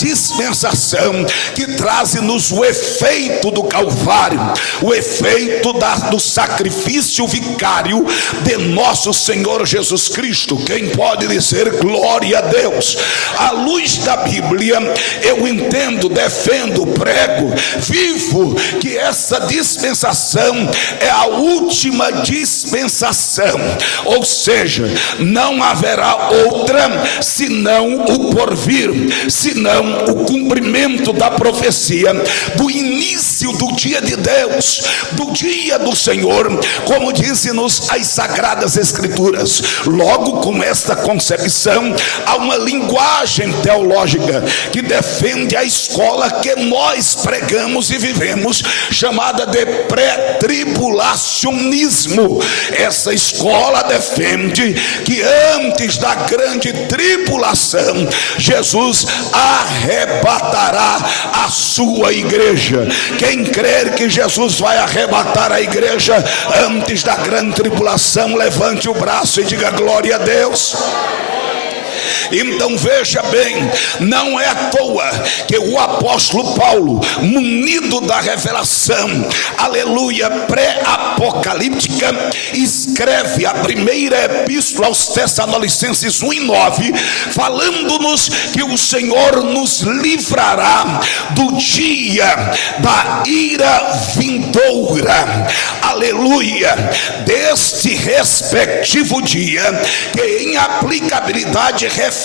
dispensação que traz-nos o efeito do Calvário, o efeito do sacrifício vicário de nosso Senhor Jesus Cristo. Quem pode dizer glória a Deus? À luz da Bíblia, eu entendo, defendo, prego, vivo que essa dispensação é a última dispensação, ou seja, não haverá outra senão o porvir, senão o cumprimento da profecia do início do dia de Deus, do dia do Senhor, como dizem-nos as Sagradas Escrituras. Logo, com esta concepção, há uma linguagem teológica que defende a escola que nós pregamos e vivemos, chamada de pré-tribulacionismo. Essa escola defende que antes da grande tribulação, Jesus arrebatará a sua igreja. Quem crer que Jesus vai arrebatar a igreja antes da grande tribulação, levante o braço e diga glória a Deus. Então veja bem, não é à toa que o apóstolo Paulo, munido da revelação, aleluia, pré-apocalíptica, escreve a primeira epístola aos Tessalonicenses 1:9, falando-nos que o Senhor nos livrará do dia da ira vindoura, aleluia, deste respectivo dia, que em aplicabilidade refere-se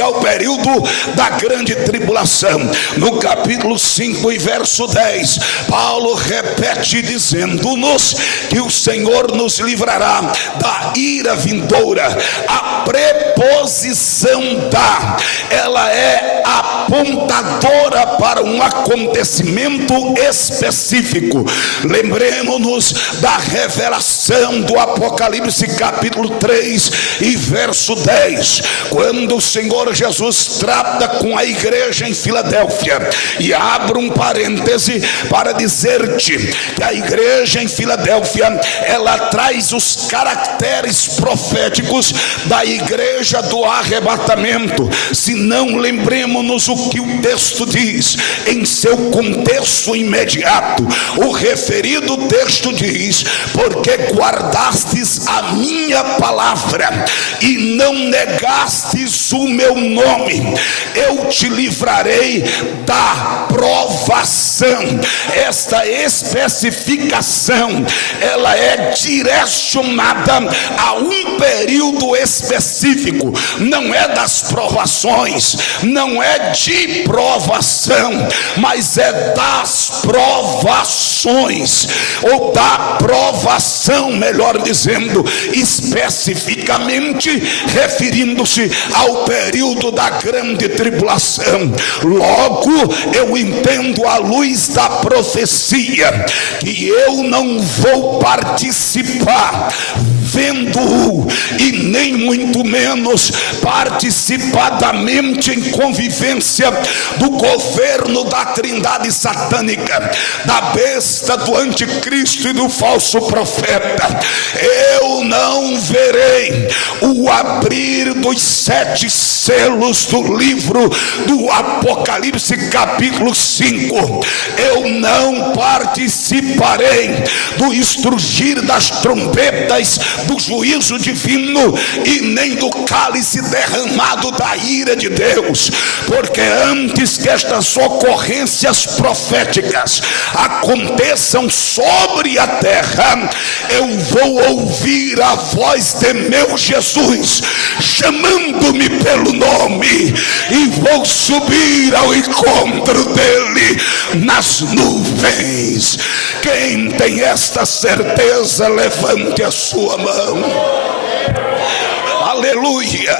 ao período da grande tribulação. No capítulo 5 e verso 10, Paulo repete dizendo-nos que o Senhor nos livrará da ira vindoura. A preposição da, ela é apontadora para um acontecimento específico. Lembremos-nos da revelação do Apocalipse capítulo 3 e verso 10, quando o Senhor Jesus trata com a igreja em Filadélfia, e abro um parêntese para dizer-te que a igreja em Filadélfia, ela traz os caracteres proféticos da igreja do arrebatamento. Se não, lembremos-nos o que o texto diz em seu contexto imediato. O referido texto diz: porque guardastes a minha palavra e não negastes o meu nome, eu te livrarei da provação. Esta especificação, ela é direcionada a um período específico, não é das provações, não é de provação, mas é das provações, ou da provação, melhor dizendo, especificamente referindo-se ao período da grande tribulação. Logo, eu entendo à luz da profecia que eu não vou participar vendo-o, e nem muito menos participadamente em convivência do governo da trindade satânica, da besta, do anticristo e do falso profeta. Eu não verei o abrir dos 7 selos do livro do Apocalipse capítulo 5. Eu não participarei do estrugir das trombetas do juízo divino, e nem do cálice derramado da ira de Deus, porque antes que estas ocorrências proféticas aconteçam sobre a terra, eu vou ouvir a voz de meu Jesus chamando-me pelo nome, e vou subir ao encontro dele nas nuvens. Quem tem esta certeza, levante a sua mão. Aleluia.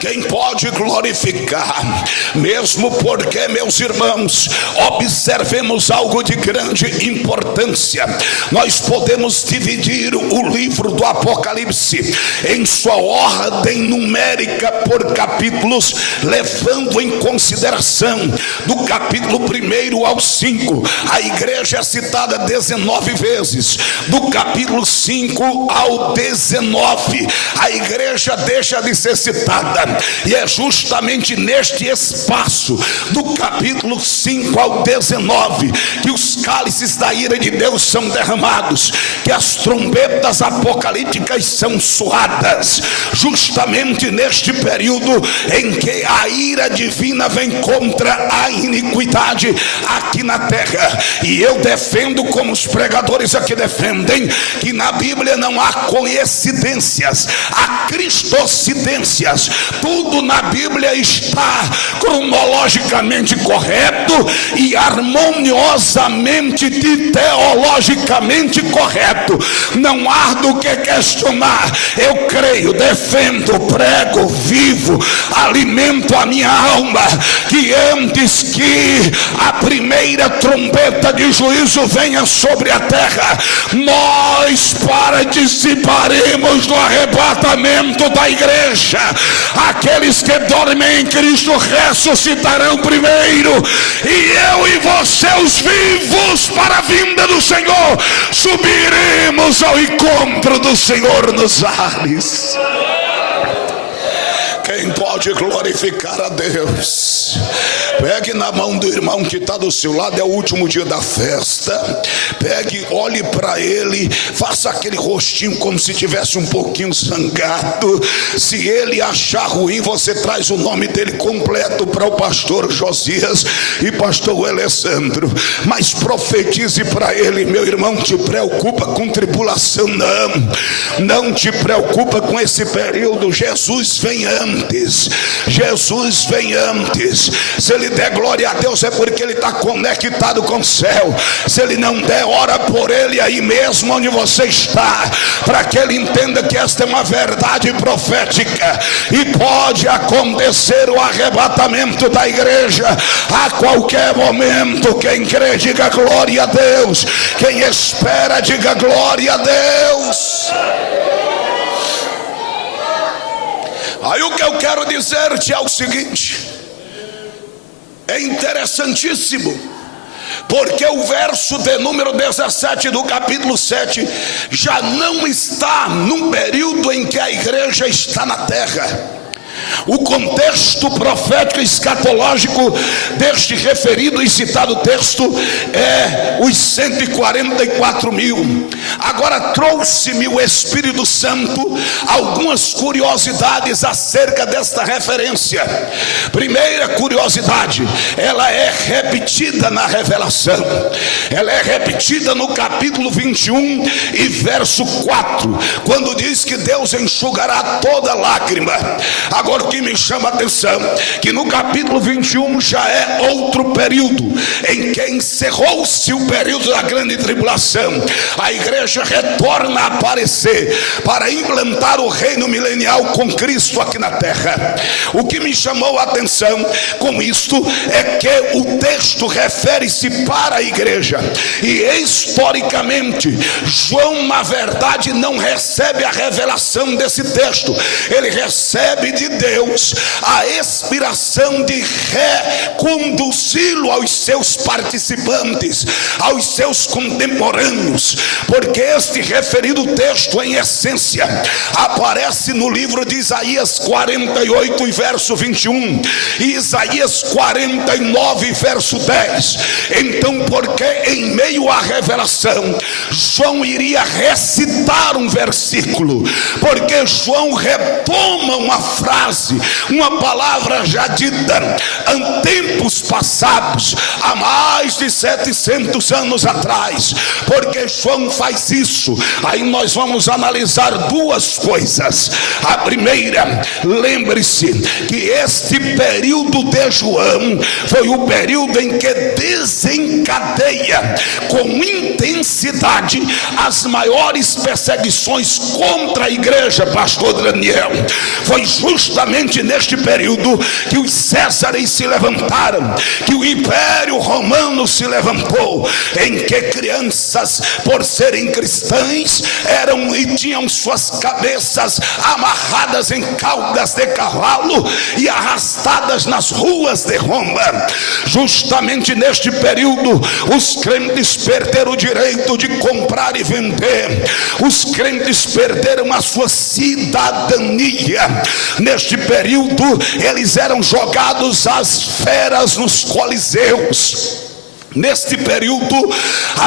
Quem pode glorificar? Mesmo porque, meus irmãos, observemos algo de grande importância. Nós podemos dividir o livro do Apocalipse em sua ordem numérica por capítulos, levando em consideração do capítulo 1 ao 5, a igreja é citada 19 vezes. Do capítulo 5 ao 19, a igreja deixa igreja necessitada. E é justamente neste espaço do capítulo 5 ao 19 que os cálices da ira de Deus são derramados, que as trombetas apocalípticas são soadas, justamente neste período em que a ira divina vem contra a iniquidade aqui na terra. E eu defendo, como os pregadores aqui defendem, que na Bíblia não há coincidências, há cristocidências. Tudo na Bíblia está cronologicamente correto e harmoniosamente e teologicamente correto. Não há do que questionar. Eu creio, defendo, prego, vivo, alimento a minha alma, que antes que a primeira trombeta de juízo venha sobre a terra, nós participaremos do arrebatamento da igreja. Aqueles que dormem em Cristo ressuscitarão primeiro, e eu e você, os vivos para a vinda do Senhor, subiremos ao encontro do Senhor nos ares. Quem pode glorificar a Deus? Pegue na mão do irmão que está do seu lado, é o último dia da festa. Pegue, olhe para ele, faça aquele rostinho como se tivesse um pouquinho zangado. Se ele achar ruim, você traz o nome dele completo para o pastor Josias e pastor Alessandro. Mas profetize para ele: meu irmão, te preocupa com tribulação? Não te preocupa com esse período. Jesus vem antes. Jesus vem antes. Se ele der glória a Deus, é porque ele está conectado com o céu. Se ele não der, ora por ele aí mesmo onde você está, para que ele entenda que esta é uma verdade profética, e pode acontecer o arrebatamento da igreja a qualquer momento. Quem crê, diga glória a Deus. Quem espera, diga glória a Deus. Aí o que eu quero dizer-te é o seguinte: é interessantíssimo, porque o verso de número 17 do capítulo 7 já não está num período em que a igreja está na terra. O contexto profético escatológico deste referido e citado texto é os 144 mil. Agora trouxe-me o Espírito Santo algumas curiosidades acerca desta referência. Primeira curiosidade: ela é repetida na revelação. Ela é repetida no capítulo 21 e verso 4, quando diz que Deus enxugará toda lágrima. Agora, o que me chama a atenção, que no capítulo 21 já é outro período, em que encerrou-se o período da grande tribulação. A igreja retorna a aparecer para implantar o reino milenial com Cristo aqui na terra. O que me chamou a atenção com isto é que o texto refere-se para a igreja, e historicamente João, na verdade, não recebe a revelação desse texto. Ele recebe de Deus a inspiração de reconduzi-lo aos seus participantes, aos seus contemporâneos, porque este referido texto, em essência, aparece no livro de Isaías 48 e verso 21 e Isaías 49 verso 10. Então, porque em meio à revelação João iria recitar um versículo, porque João retoma uma frase, uma palavra já dita em tempos passados, há mais de 700 anos atrás. Porque João faz isso? Aí nós vamos analisar duas coisas. A primeira, lembre-se que este período de João foi o período em que desencadeia com intensidade as maiores perseguições contra a igreja, pastor Daniel. Foi justamente justamente neste período que os Césares se levantaram, que o Império Romano se levantou, em que crianças, por serem cristãs, eram e tinham suas cabeças amarradas em caudas de cavalo e arrastadas nas ruas de Roma. Justamente neste período, os crentes perderam o direito de comprar e vender, os crentes perderam a sua cidadania. Neste período, eles eram jogados às feras nos coliseus. Neste período,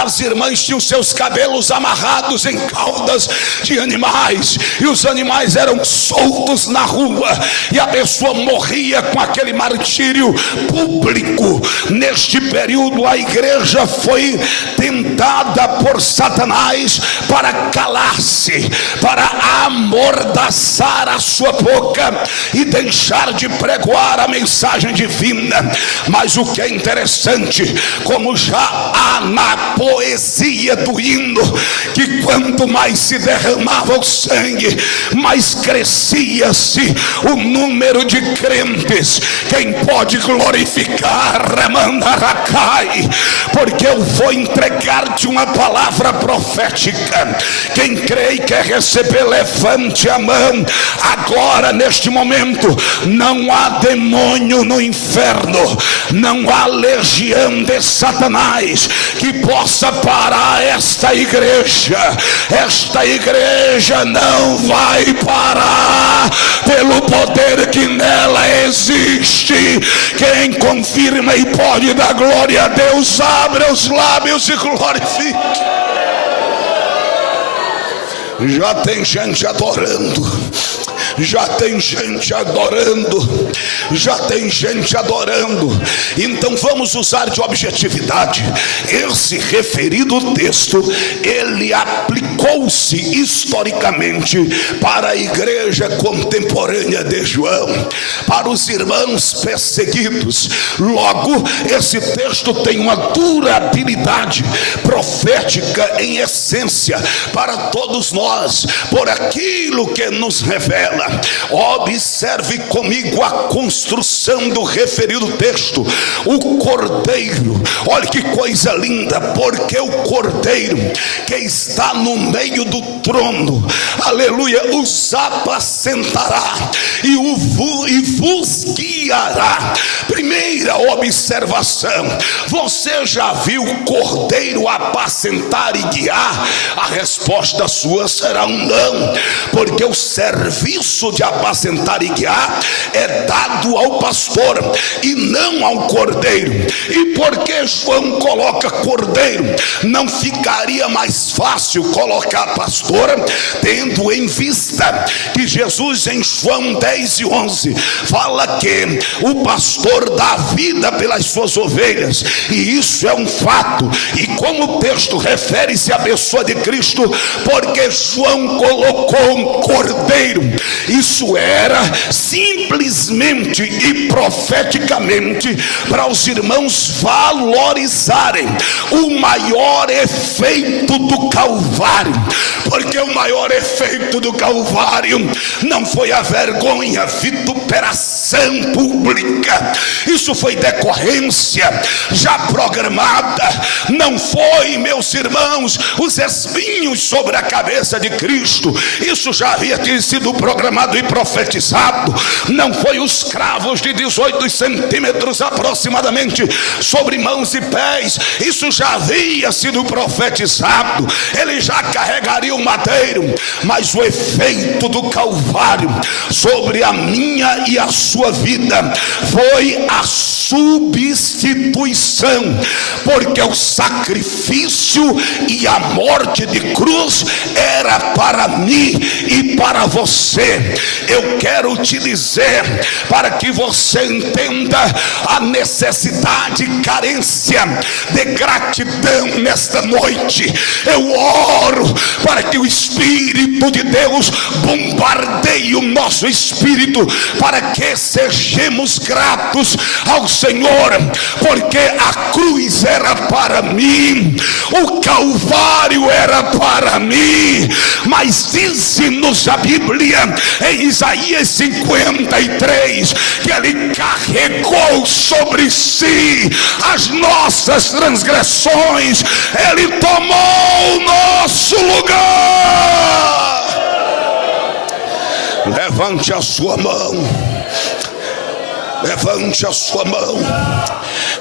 as irmãs tinham seus cabelos amarrados em caudas de animais, e os animais eram soltos na rua, e a pessoa morria com aquele martírio público. Neste período, a igreja foi tentada por Satanás para calar-se, para amordaçar a sua boca e deixar de pregoar a mensagem divina. Mas o que é interessante, como já há na poesia do hino, que quanto mais se derramava o sangue, mais crescia-se o número de crentes. Quem pode glorificar, Ramandaracai, porque eu vou entregar-te uma palavra profética. Quem crê e quer receber, levante a mão. Agora, neste momento, não há demônio no inferno, não há legião de Satanás que possa parar esta igreja. Esta igreja não vai parar pelo poder que nela existe. Quem confirma e pode dar glória a Deus, abre os lábios e glorifique. Já tem gente adorando, já tem gente adorando, já tem gente adorando. Então vamos usar de objetividade. Esse referido texto, ele aplicou-se historicamente para a igreja contemporânea de João, para os irmãos perseguidos. Logo, esse texto tem uma durabilidade profética em essência para todos nós, por aquilo que nos revela. Observe comigo a construção do referido texto. O cordeiro, olha que coisa linda, porque o cordeiro que está no meio do trono, aleluia, os apacentará e vos guiará. Primeira observação: você já viu o cordeiro apacentar e guiar? A resposta sua será um não, porque o serviço de apacentar e guiar é dado ao pastor e não ao cordeiro. E por que João coloca cordeiro? Não ficaria mais fácil colocar pastor, tendo em vista que Jesus em João 10:11 fala que o pastor dá vida pelas suas ovelhas, e isso é um fato. E como o texto refere-se à pessoa de Cristo, porque João colocou um cordeiro, isso era simplesmente e profeticamente para os irmãos valorizarem o maior efeito do Calvário, porque o maior efeito do Calvário não foi a vergonha, vituperação pública, isso foi decorrência já programada. Não foi, meus irmãos, os espinhos sobre a cabeça de Cristo, isso já havia sido programado e profetizado. Não foi os cravos de 18 centímetros aproximadamente sobre mãos e pés, isso já havia sido profetizado. Ele já carregaria o madeiro, mas o efeito do Calvário sobre a minha e a sua vida foi a substituição, porque o sacrifício e a morte de cruz era para mim e para você. Eu quero te dizer, para que você entenda a necessidade e carência de gratidão nesta noite, eu oro para que o Espírito de Deus bombardeie o nosso espírito, para que sejamos gratos ao Senhor, porque a cruz era para mim, o Calvário era para mim. Mas diz-nos a Bíblia em Isaías 53 que ele carregou sobre si as nossas transgressões, ele tomou o nosso lugar. Levante a sua mão, levante a sua mão,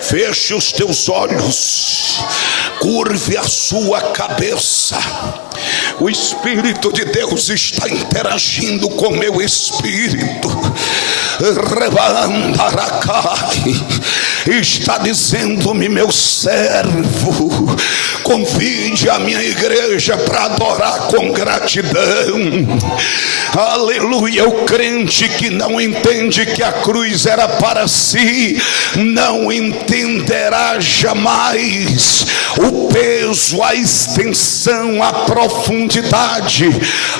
feche os teus olhos, curve a sua cabeça. O Espírito de Deus está interagindo com meu espírito. Está dizendo-me: meu servo, convide a minha igreja para adorar com gratidão. Aleluia. O crente que não entende que a cruz era para si, não entenderá jamais o peso, a extensão, a profundidade,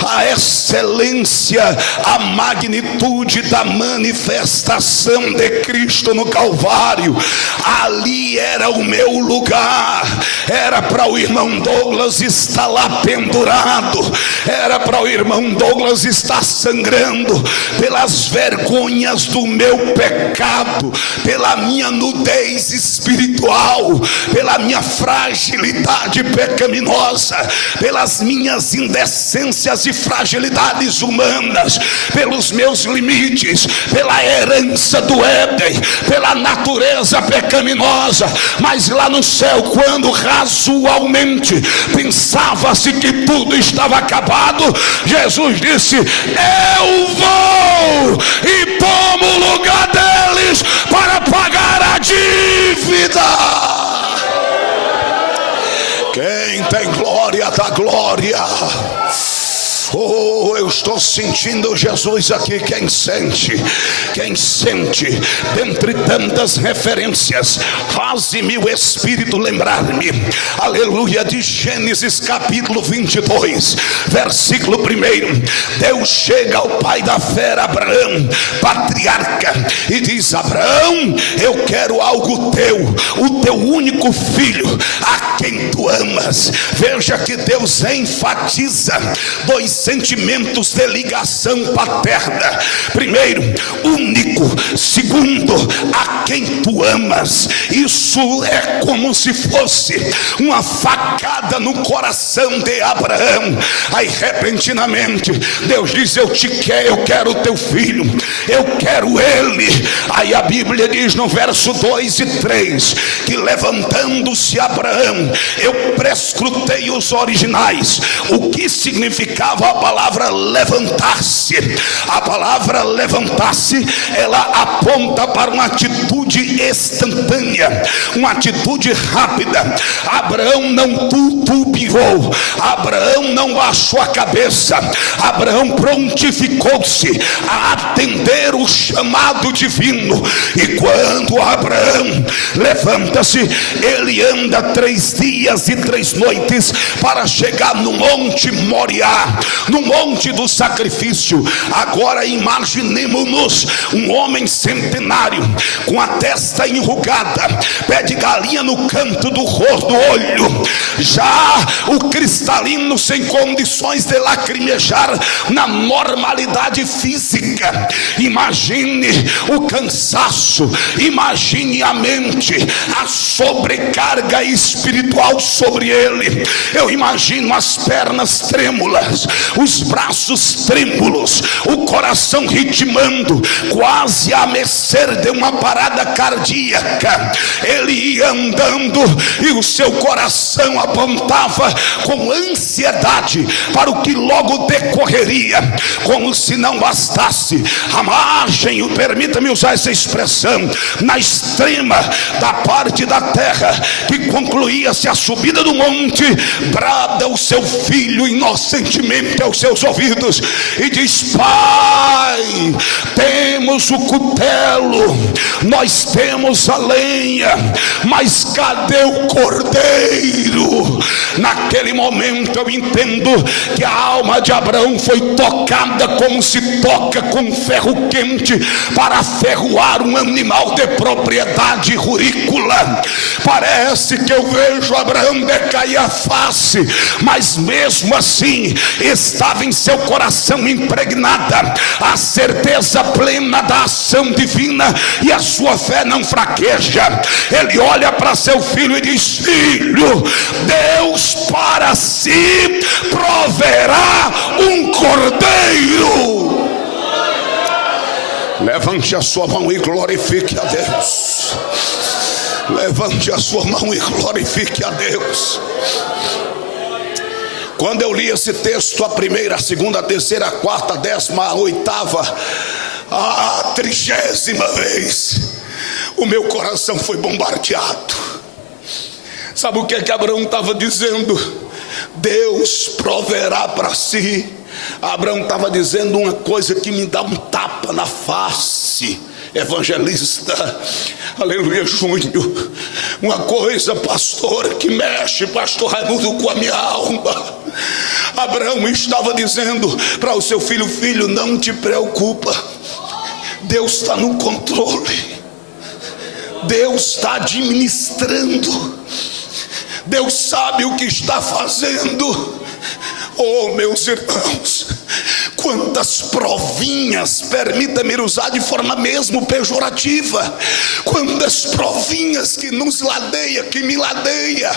a excelência, a magnitude da manifestação de Cristo no Calvário. Ali era o meu lugar. Era para o irmão Douglas estar lá pendurado, era para o irmão Douglas estar sangrando pelas vergonhas do meu pecado, pela minha nudez espiritual, pela minha fragilidade pecaminosa, pelas minhas indecências e fragilidades humanas, pelos meus limites, pela herança do Éden, pela natureza pecaminosa. Mas lá no céu, quando razoalmente pensava-se que tudo estava acabado, Jesus disse: eu vou e tomo o lugar deles para pagar a dívida. Quem tem glória dá glória. Oh, eu estou sentindo Jesus aqui. Quem sente, dentre tantas referências, faze-me o Espírito lembrar-me, aleluia, de Gênesis capítulo 22, versículo 1. Deus chega ao pai da fé, Abraão, patriarca, e diz: Abraão, eu quero algo teu, o teu único filho, a quem tu amas. Veja que Deus enfatiza dois sentimentos de ligação paterna. Primeiro, único. Segundo, a quem tu amas. Isso é como se fosse uma facada no coração de Abraão. Aí repentinamente Deus diz: eu te quero, eu quero o teu filho, eu quero ele. Aí a Bíblia diz no verso 2 e 3 que levantando-se Abraão, eu prescrutei os originais, o que significava a palavra levantar-se. A palavra levantar-se, ela aponta para uma atitude instantânea, uma atitude rápida. Abraão não titubeou, Abraão não baixou a cabeça, Abraão prontificou-se a atender o chamado divino. E quando Abraão levanta-se, ele anda 3 dias e 3 noites para chegar no Monte Moriá, no monte do sacrifício. Agora imaginemos-nos um homem centenário, com a testa enrugada, pé de galinha no canto do olho, já o cristalino sem condições de lacrimejar na normalidade física. Imagine o cansaço, imagine a mente, a sobrecarga espiritual sobre ele. Eu imagino as pernas trêmulas, os braços trêmulos, o coração ritmando, quase a mercê de uma parada cardíaca. Ele ia andando e o seu coração apontava com ansiedade para o que logo decorreria, como se não bastasse a margem, permita-me usar essa expressão, na extrema da parte da terra que concluía-se a subida do monte, brada o seu filho inocentemente aos seus ouvidos e diz: Pai, temos o cutelo, nós temos a lenha, mas cadê o cordeiro? Naquele momento eu entendo que a alma de Abraão foi tocada como se toca com ferro quente para ferroar um animal de propriedade rurícola. Parece que eu vejo Abraão decair a face, mas mesmo assim estava em seu coração impregnada a certeza plena da ação divina, e a sua fé não fraqueja. Ele olha para seu filho e diz: filho, Deus para si proverá um cordeiro. Levante a sua mão e glorifique a Deus. Levante a sua mão e glorifique a Deus. Quando eu li esse texto a primeira, a segunda, a terceira, a quarta, a 18ª, a 30ª vez, o meu coração foi bombardeado. Sabe o que é que Abraão estava dizendo? Deus proverá para si. Abraão estava dizendo uma coisa que me dá um tapa na face, evangelista, aleluia, Júnior. Uma coisa, pastor, que mexe, pastor Raimundo, com a minha alma. Abraão estava dizendo para o seu filho: filho, não te preocupa, Deus está no controle, Deus está administrando, Deus sabe o que está fazendo. Oh, meus irmãos, quantas provinhas, permita-me usar de forma mesmo pejorativa, quantas provinhas que nos ladeia, que me ladeia,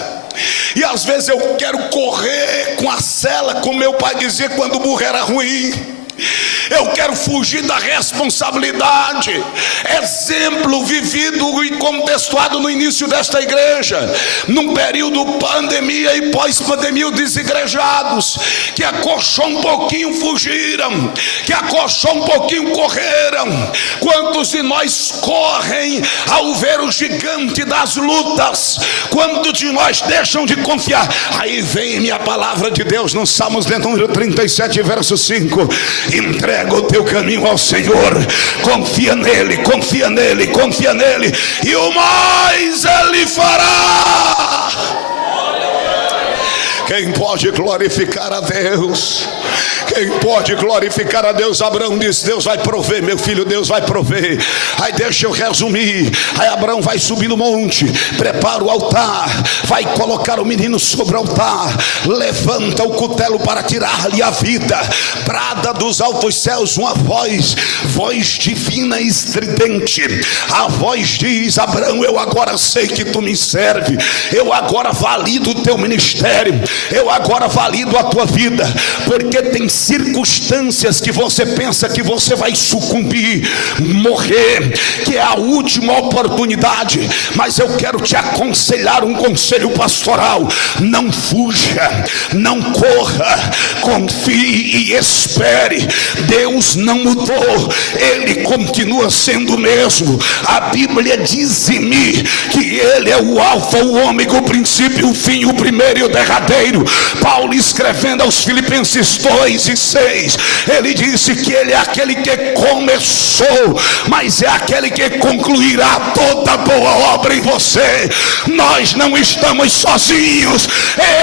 e às vezes eu quero correr com a sela, como meu pai dizia quando o burro era ruim. Eu quero fugir da responsabilidade. Exemplo vivido e contextuado no início desta igreja, num período pandemia e pós-pandemia, os desigrejados que acochou um pouquinho fugiram, que acochou um pouquinho correram. Quantos de nós correm ao ver o gigante das lutas? Quantos de nós deixam de confiar? Aí vem minha palavra de Deus no Salmos de número 37, verso 5: entrega o teu caminho ao Senhor, confia nele, confia nele, confia nele, e o mais ele fará. Quem pode glorificar a Deus? Quem pode glorificar a Deus? Abraão disse: Deus vai prover, meu filho, Deus vai prover. Aí deixa eu resumir. Aí Abraão vai subir no monte, prepara o altar, vai colocar o menino sobre o altar, levanta o cutelo para tirar-lhe a vida. Brada dos altos céus uma voz divina e estridente. A voz diz: Abraão, eu agora sei que tu me serve, eu agora valido o teu ministério, eu agora valido a tua vida, porque tem circunstâncias que você pensa que você vai sucumbir, morrer, que é a última oportunidade, mas eu quero te aconselhar um conselho pastoral: não fuja, não corra, confie e espere. Deus não mudou, Ele continua sendo o mesmo. A Bíblia diz-me que Ele é o alfa, o ômega, o princípio, o fim, o primeiro e o derradeiro. Paulo, escrevendo aos Filipenses 2:6, ele disse que Ele é aquele que começou, mas é aquele que concluirá toda boa obra em você. Nós não estamos sozinhos,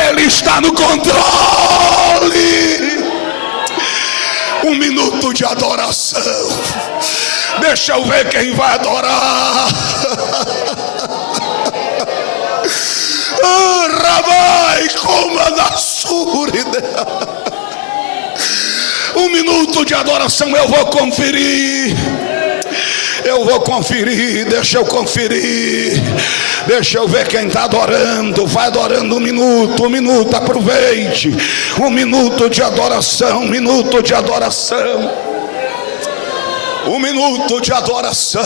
Ele está no controle. Um minuto de adoração. Deixa eu ver quem vai adorar. Rabai, coma da súrida. Um minuto de adoração, eu vou conferir. Eu vou conferir, deixa eu conferir. Deixa eu ver quem está adorando. Vai adorando um minuto, aproveite. Um minuto de adoração, um minuto de adoração. Um minuto de adoração.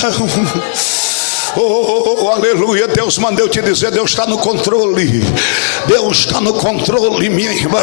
Oh, aleluia. Deus mandou te dizer: Deus está no controle. Deus está no controle, minha irmã.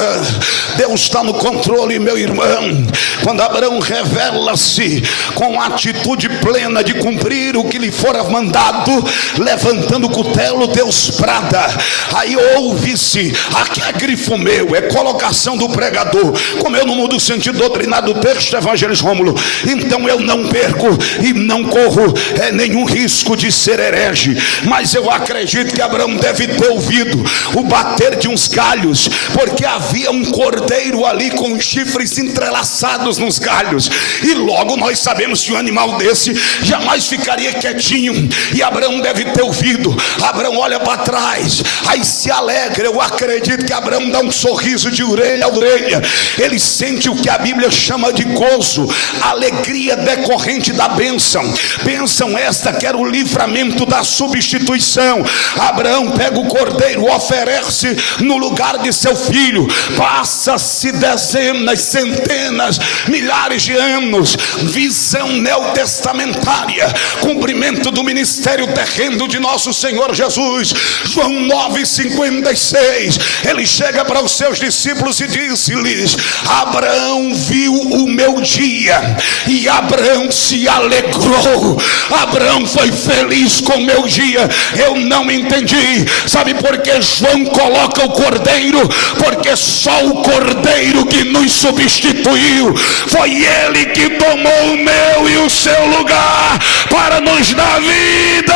Deus está no controle, meu irmão. Quando Abraão revela-se com a atitude plena de cumprir o que lhe fora mandado, levantando o cutelo, Deus brada. Aí ouve-se: aqui é grifo meu, é colocação do pregador. Como eu não mudo o sentido doutrinário do texto, evangelista Rômulo, então eu não perco e não corro nenhum risco de ser herege, mas eu acredito que Abraão deve ter ouvido o bater de uns galhos, porque havia um cordeiro ali com os chifres entrelaçados nos galhos, e logo nós sabemos que um animal desse jamais ficaria quietinho, e Abraão deve ter ouvido. Abraão olha para trás, aí se alegra. Eu acredito que Abraão dá um sorriso de orelha a orelha, ele sente o que a Bíblia chama de gozo, alegria decorrente da bênção, bênção esta que era o livramento da substituição. Abraão pega o cordeiro, oferece no lugar de seu filho, passa-se dezenas, centenas, milhares de anos, visão neotestamentária, cumprimento do ministério terreno de nosso Senhor Jesus. João 9,56, ele chega para os seus discípulos e disse-lhes: Abraão viu o meu dia e Abraão se alegrou. Abraão foi feliz com o meu dia. Eu não entendi, sabe por que João coloca o cordeiro? Porque só o cordeiro que nos substituiu, foi ele que tomou o meu e o seu lugar para nos dar vida.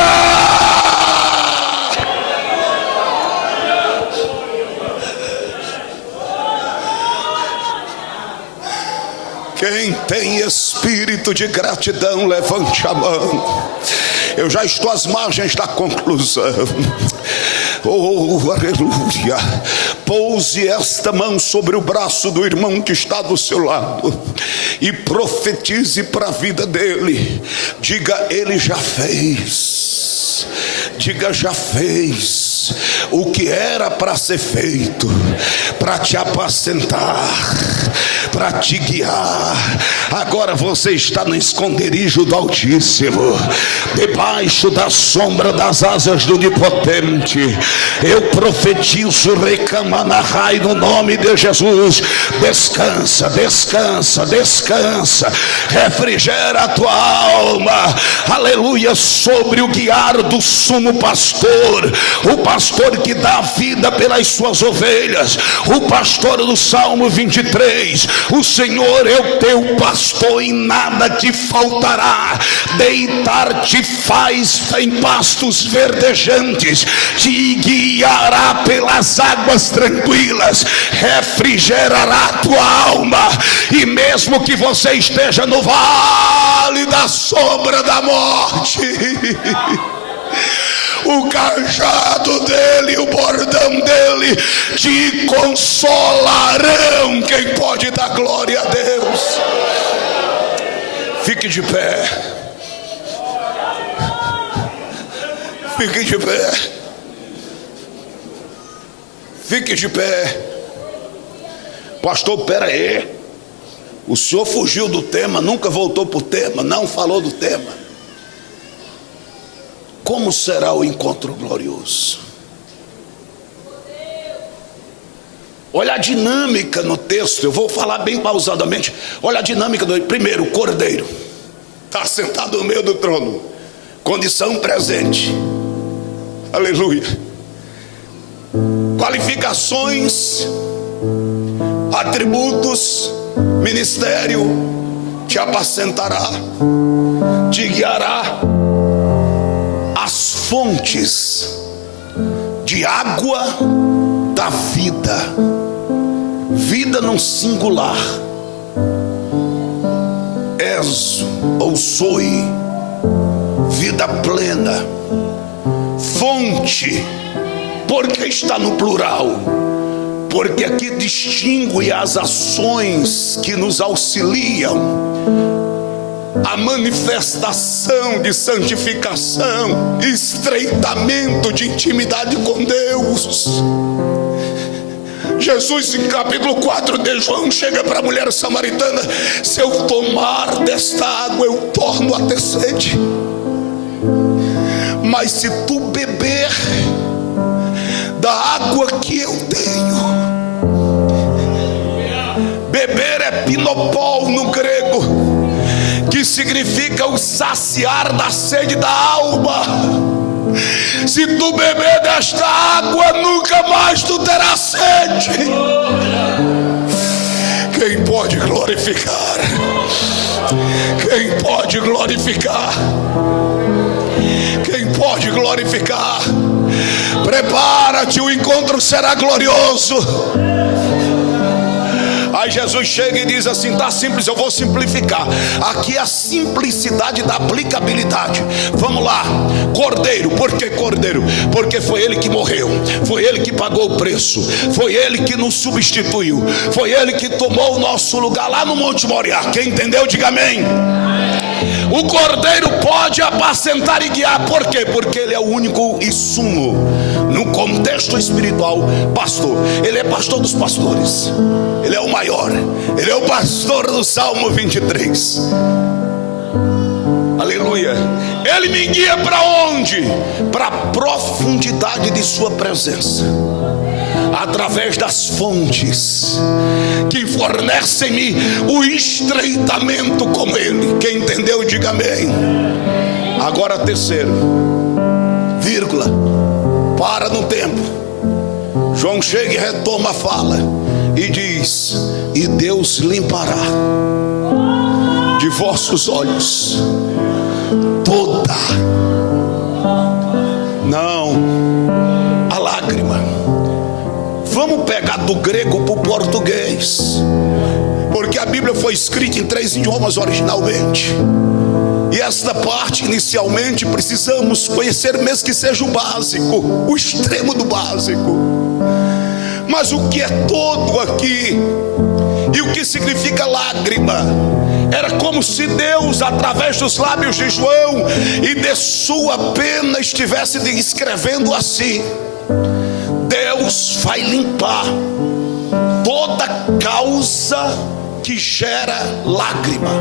Quem tem espírito de gratidão, levante a mão. Eu já estou às margens da conclusão. Oh, aleluia. Pouse esta mão sobre o braço do irmão que está do seu lado e profetize para a vida dele. Diga: ele já fez. Diga: já fez o que era para ser feito, para te apacentar, para te guiar. Agora você está no esconderijo do Altíssimo, debaixo da sombra das asas do Onipotente. Eu profetizo Recamanahai no nome de Jesus. Descansa, descansa, descansa, refrigera a tua alma, aleluia, sobre o guiar do sumo pastor, o pastor que dá a vida pelas suas ovelhas, o pastor do Salmo 23. O Senhor é o teu pastor e nada te faltará. Deitar-te faz em pastos verdejantes, te guiará pelas águas tranquilas, refrigerará a tua alma. E mesmo que você esteja no vale da sombra da morte, o cajado dele, o bordão dele te consolarão. Quem pode dar glória a Deus? Fique de pé. Fique de pé. Fique de pé. Pastor, pera aí, o senhor fugiu do tema, nunca voltou para o tema, não falou do tema. Como será o encontro glorioso? Olha a dinâmica no texto. Eu vou falar bem pausadamente. Olha a dinâmica do primeiro. O cordeiro está sentado no meio do trono, condição presente, aleluia. Qualificações, atributos, ministério: te apacentará, te guiará as fontes de água da vida, vida num singular, és ou soy, vida plena, fonte, porque está no plural, porque aqui distingue as ações que nos auxiliam a manifestação de santificação, estreitamento de intimidade com Deus. Jesus, em capítulo 4 de João, chega para a mulher samaritana: se eu tomar desta água, eu torno a ter sede, mas se tu beber da água que eu tenho. Beber é pinopol no grego, que significa o saciar da sede da alma. Se tu beber desta água, nunca mais tu terás sede. Quem pode glorificar? Quem pode glorificar? Quem pode glorificar. Prepara-te, o encontro será glorioso. Aí Jesus chega e diz assim: tá simples, eu vou simplificar. Aqui é a simplicidade da aplicabilidade. Vamos lá. Cordeiro, por que cordeiro? Porque foi ele que morreu, foi ele que pagou o preço, foi ele que nos substituiu, foi ele que tomou o nosso lugar lá no Monte Moriá. Quem entendeu, diga amém. O cordeiro pode apacentar e guiar. Por quê? Porque ele é o único e sumo, no contexto espiritual, pastor. Ele é pastor dos pastores, ele é o maior, ele é o pastor do Salmo 23. Aleluia. Ele me guia para onde? Para a profundidade de sua presença, através das fontes que fornecem-me o estreitamento com ele. Quem entendeu, diga amém. Agora terceiro, vírgula, para no tempo. João chega e retoma a fala e diz: e Deus limpará de vossos olhos toda, não, a lágrima. Vamos pegar do grego para o português, porque a Bíblia foi escrita em 3 idiomas originalmente. E esta parte inicialmente precisamos conhecer, mesmo que seja o básico, o extremo do básico. Mas o que é todo aqui e o que significa lágrima? Era como se Deus, através dos lábios de João e de sua pena, estivesse escrevendo assim: Deus vai limpar toda causa que gera lágrima.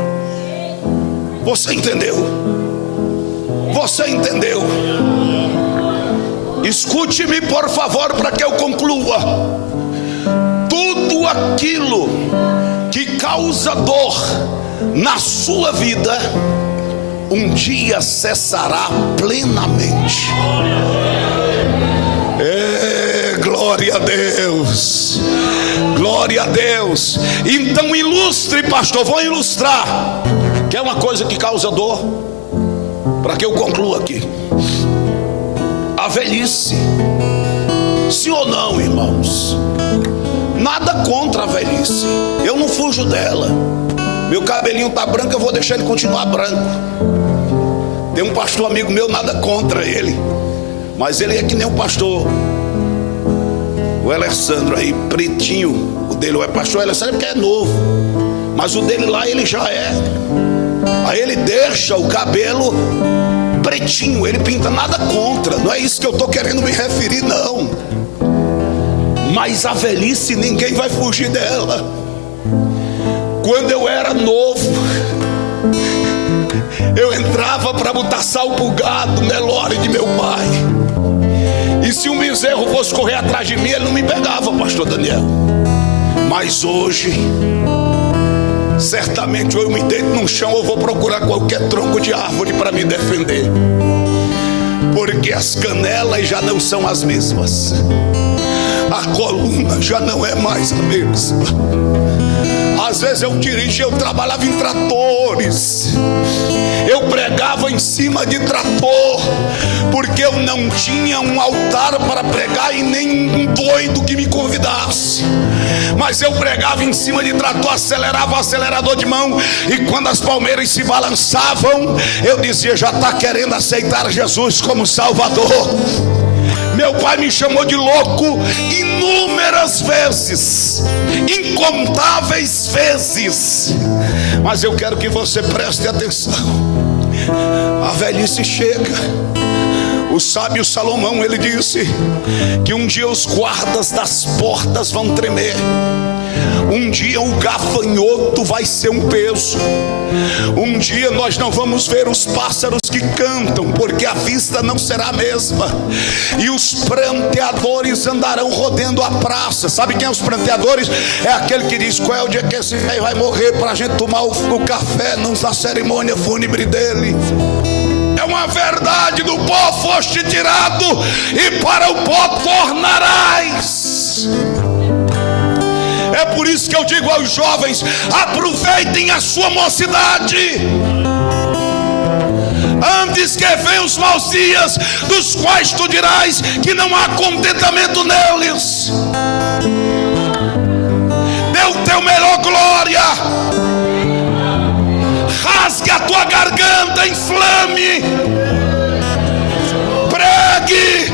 Você entendeu? Você entendeu? Escute-me, por favor, para que eu conclua. Tudo aquilo que causa dor na sua vida, um dia cessará plenamente. Glória a Deus, glória a Deus. Então ilustre, pastor. Vou ilustrar. Que é uma coisa que causa dor, para que eu conclua aqui. A velhice. Sim ou não, irmãos? Nada contra a velhice, eu não fujo dela. Meu cabelinho está branco, eu vou deixar ele continuar branco. Tem um pastor amigo meu, nada contra ele, mas ele é que nem o pastor o Alessandro aí, pretinho. O dele é pastor Alessandro porque é novo, mas o dele lá ele já é. Aí ele deixa o cabelo pretinho, ele pinta. Nada contra, não é isso que eu estou querendo me referir, não. Mas a velhice ninguém vai fugir dela. Quando eu era novo, eu entrava para botar sal pro gado, Nelore de meu pai. E se um bezerro fosse correr atrás de mim, ele não me pegava, pastor Daniel. Mas hoje, certamente eu me deito no chão, eu vou procurar qualquer tronco de árvore para me defender, porque as canelas já não são as mesmas, a coluna já não é mais a mesma. Às vezes eu trabalhava em tratores, eu pregava em cima de trator, porque eu não tinha um altar para pregar e nem um doido que me convidasse. Mas eu pregava em cima de trator, acelerava o acelerador de mão, e quando as palmeiras se balançavam, eu dizia: já está querendo aceitar Jesus como Salvador. Meu pai me chamou de louco inúmeras vezes, incontáveis vezes. Mas eu quero que você preste atenção. A velhice chega. O sábio Salomão, ele disse que um dia os guardas das portas vão tremer, um dia o gafanhoto vai ser um peso, um dia nós não vamos ver os pássaros que cantam, porque a vista não será a mesma, e os pranteadores andarão rodando a praça. Sabe quem é os pranteadores? É aquele que diz: qual é o dia que esse velho vai morrer, para a gente tomar o café na cerimônia fúnebre dele. É uma verdade: do pó foste tirado e para o pó tornarás. É por isso que eu digo aos jovens: aproveitem a sua mocidade, Antes que venham os maus dias, dos quais tu dirás que não há contentamento neles. Dê o teu melhor glória. Rasgue a tua garganta, inflame. Pregue.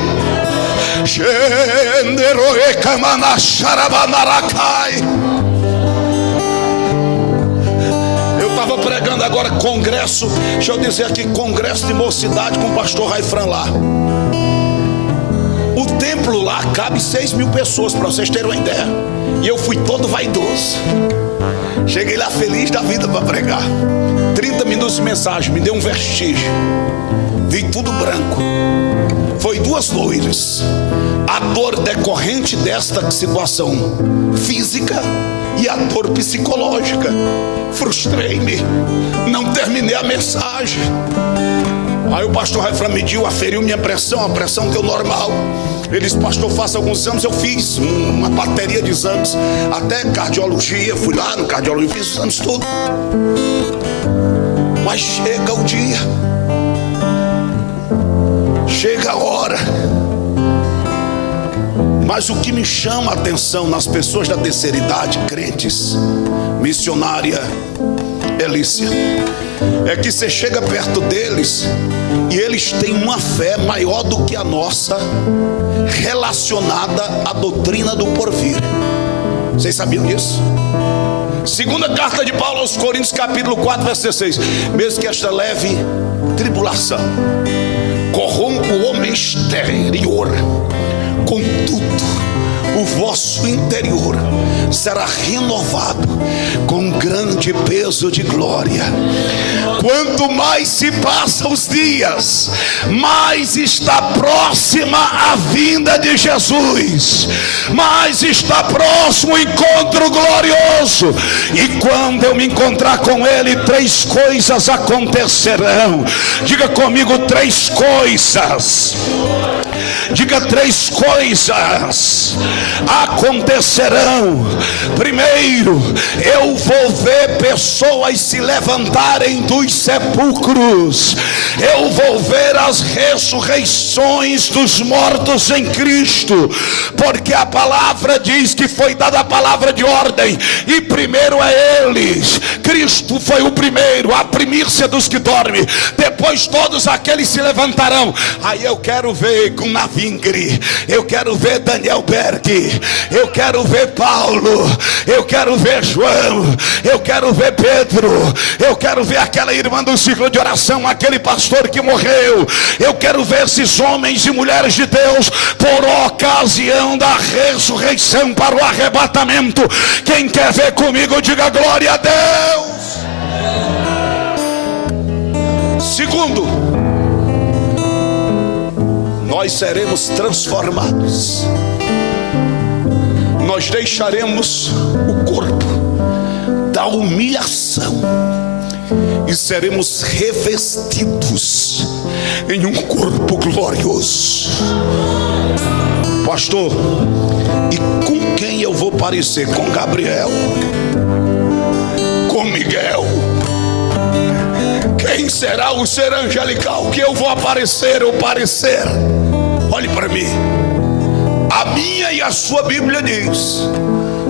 Eu estava pregando agora congresso, deixa eu dizer aqui, congresso de mocidade com o pastor Raifran lá. O templo lá cabe 6.000 pessoas, para vocês terem uma ideia. E eu fui todo vaidoso. Cheguei lá feliz da vida para pregar. 30 minutos de mensagem, me deu um vertigem. Vi tudo branco. Foi 2 noites. A dor decorrente desta situação física e a dor psicológica. Frustrei-me, não terminei a mensagem. Aí o pastor Raifran mediu, aferiu minha pressão, a pressão deu normal. Ele disse: pastor, faça alguns exames. Eu fiz uma bateria de exames, até cardiologia. Fui lá no cardiologista, fiz os exames tudo. Mas chega o dia, chega a hora. Mas o que me chama a atenção nas pessoas da terceira idade, crentes, missionária Elícia, é que você chega perto deles e eles têm uma fé maior do que a nossa, relacionada à doutrina do porvir. Vocês sabiam disso? Segunda carta de Paulo aos Coríntios, capítulo 4, verso 16. Mesmo que esta leve tribulação corrompa o homem exterior, contudo o vosso interior será renovado com grande peso de glória. Quanto mais se passam os dias, mais está próxima a vinda de Jesus, mais está próximo o encontro glorioso. E quando eu me encontrar com Ele, 3 coisas acontecerão. Diga comigo: 3 coisas. Diga: 3 coisas acontecerão. Primeiro, eu vou ver pessoas se levantarem dos sepulcros. Eu vou ver as ressurreições dos mortos em Cristo, porque a palavra diz que foi dada a palavra de ordem, e primeiro é eles. Cristo foi o primeiro, a primícia dos que dormem. Depois todos aqueles se levantarão. Aí eu quero ver Gunnar Vingre, eu quero ver Daniel Berg, eu quero ver Paulo, eu quero ver João, eu quero ver Pedro, eu quero ver aquela irmã do ciclo de oração, aquele pastor que morreu. Eu quero ver esses homens e mulheres de Deus por ocasião da ressurreição para o arrebatamento. Quem quer ver comigo, diga glória a Deus. Segundo, nós seremos transformados. Nós deixaremos o corpo da humilhação e seremos revestidos em um corpo glorioso. Pastor, e com quem eu vou parecer? Com Gabriel? Com Miguel? Quem será o ser angelical que eu vou aparecer ou parecer? Olhe para mim. A minha e a sua Bíblia diz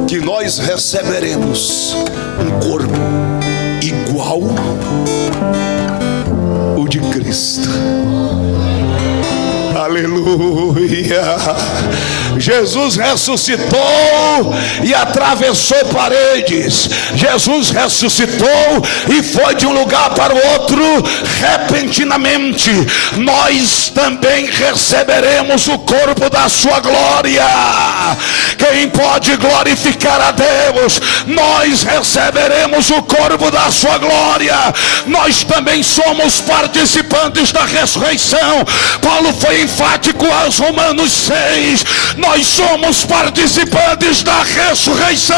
que nós receberemos um corpo igual o de Cristo. Aleluia. Jesus ressuscitou e atravessou paredes. Jesus ressuscitou e foi de um lugar para o outro repentinamente. Nós também receberemos o corpo da sua glória. Quem pode glorificar a Deus? Nós receberemos o corpo da sua glória. Nós também somos participantes da ressurreição. Paulo foi enfático aos Romanos 6. Nós somos participantes da ressurreição.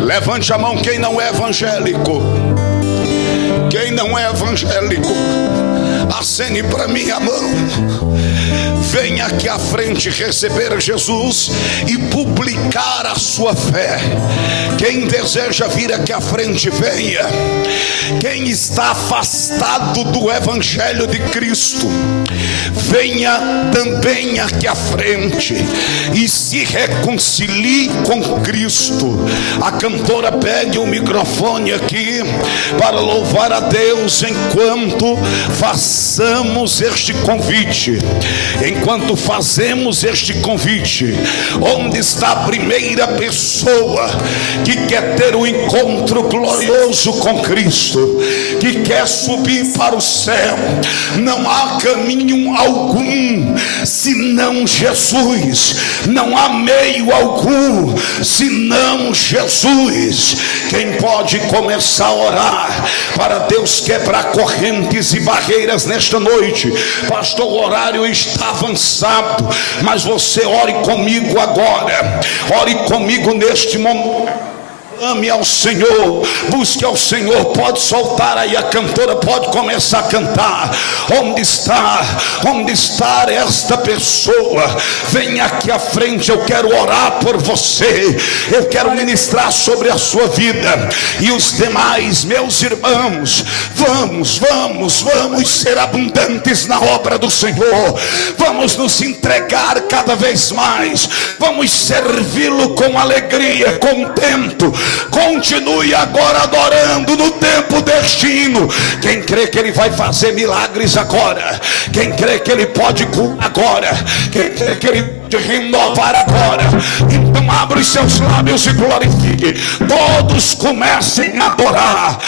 Levante a mão quem não é evangélico. Quem não é evangélico, acene para mim a mão. Venha aqui à frente receber Jesus e publicar a sua fé. Quem deseja vir aqui à frente, venha. Quem está afastado do Evangelho de Cristo, venha também aqui à frente e se reconcilie com Cristo. A cantora pede o microfone aqui para louvar a Deus enquanto façamos este convite. Enquanto fazemos este convite, onde está a primeira pessoa que quer ter um encontro glorioso com Cristo, que quer subir para o céu? Não há caminho algum senão Jesus, não há meio algum senão Jesus. Quem pode começar a orar para Deus quebrar correntes e barreiras nesta noite? Pastor, o horário está avançado, mas você ore comigo agora, ore comigo neste momento. Ame ao Senhor, busque ao Senhor. Pode soltar aí, a cantora pode começar a cantar. Onde está esta pessoa? Vem aqui à frente, eu quero orar por você, eu quero ministrar sobre a sua vida. E os demais, meus irmãos, vamos ser abundantes na obra do Senhor, vamos nos entregar cada vez mais, vamos servi-lo com alegria, contento. Continue agora adorando no tempo destino. Quem crê que Ele vai fazer milagres agora, quem crê que Ele pode curar agora, quem crê que Ele pode renovar agora, então abra os seus lábios e glorifique. Todos comecem a adorar.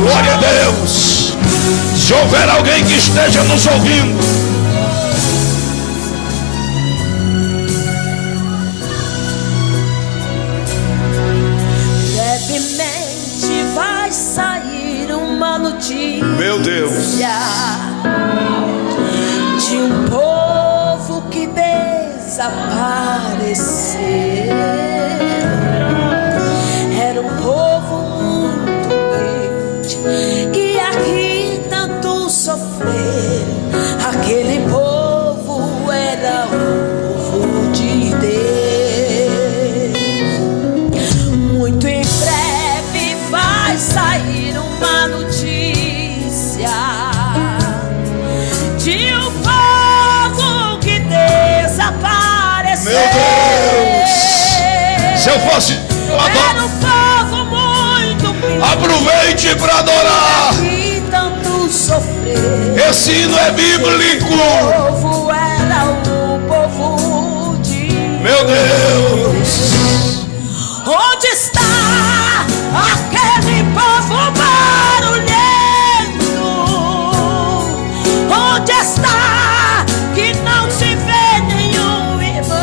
Glória a Deus. Se houver alguém que esteja nos ouvindo, brevemente vai sair uma notícia, meu Deus, de um povo que desapareceu. Era um povo muito humilde, que aqui tanto sofreu. Aquele povo era o povo de Deus. Muito em breve vai sair uma notícia de um povo que desapareceu. Meu Deus, se eu fosse era um povo muito humilde, aproveite para adorar. que tanto sofreu. Esse hino é bíblico. O povo era o povo de Meu Deus, onde está aquele povo barulhento? Onde está que não se vê nenhum irmão?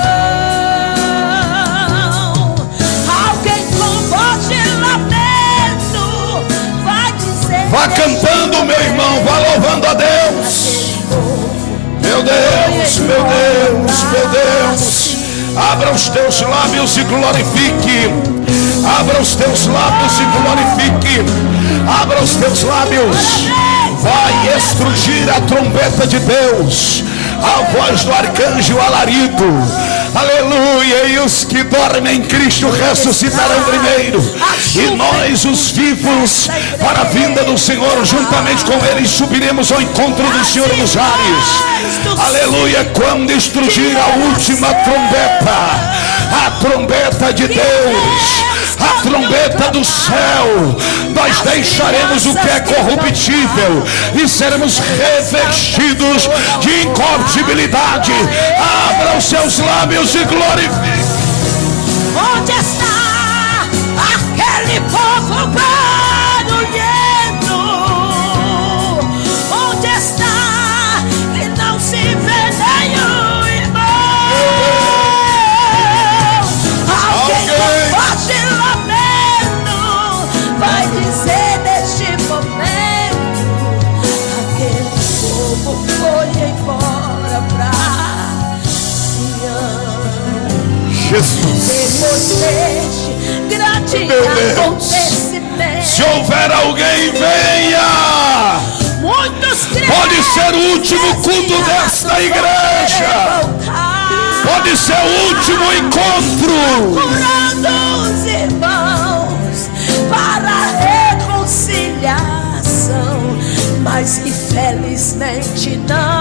Alguém com voz de lamento vai dizer. vá cantando, meu irmão, vá louvando a Deus. Meu Deus, meu Deus, meu Deus. Abra os teus lábios e glorifique. Abra os teus lábios e glorifique. Abra os teus lábios. Vai estrugir a trombeta de Deus, a voz do arcanjo alarido. Aleluia. E os que dormem em Cristo ressuscitarão primeiro, e nós, os vivos, para a vinda do Senhor, juntamente com eles subiremos ao encontro do Senhor nos ares. Aleluia. Quando estrugir a última trombeta, a trombeta de Deus, a trombeta do céu, nós deixaremos o que é corruptível e seremos revestidos de incorruptibilidade. Abra os seus lábios e glorifique. Onde está aquele povo barulhento? Onde está que não se vê nenhum irmão? Alguém com voz de lamento vai dizer neste momento: aquele povo foi embora pra se Se houver alguém, venha. Muitos Pode ser o último culto desta igreja. Pode ser o último encontro. Curando os irmãos para a reconciliação, mas infelizmente não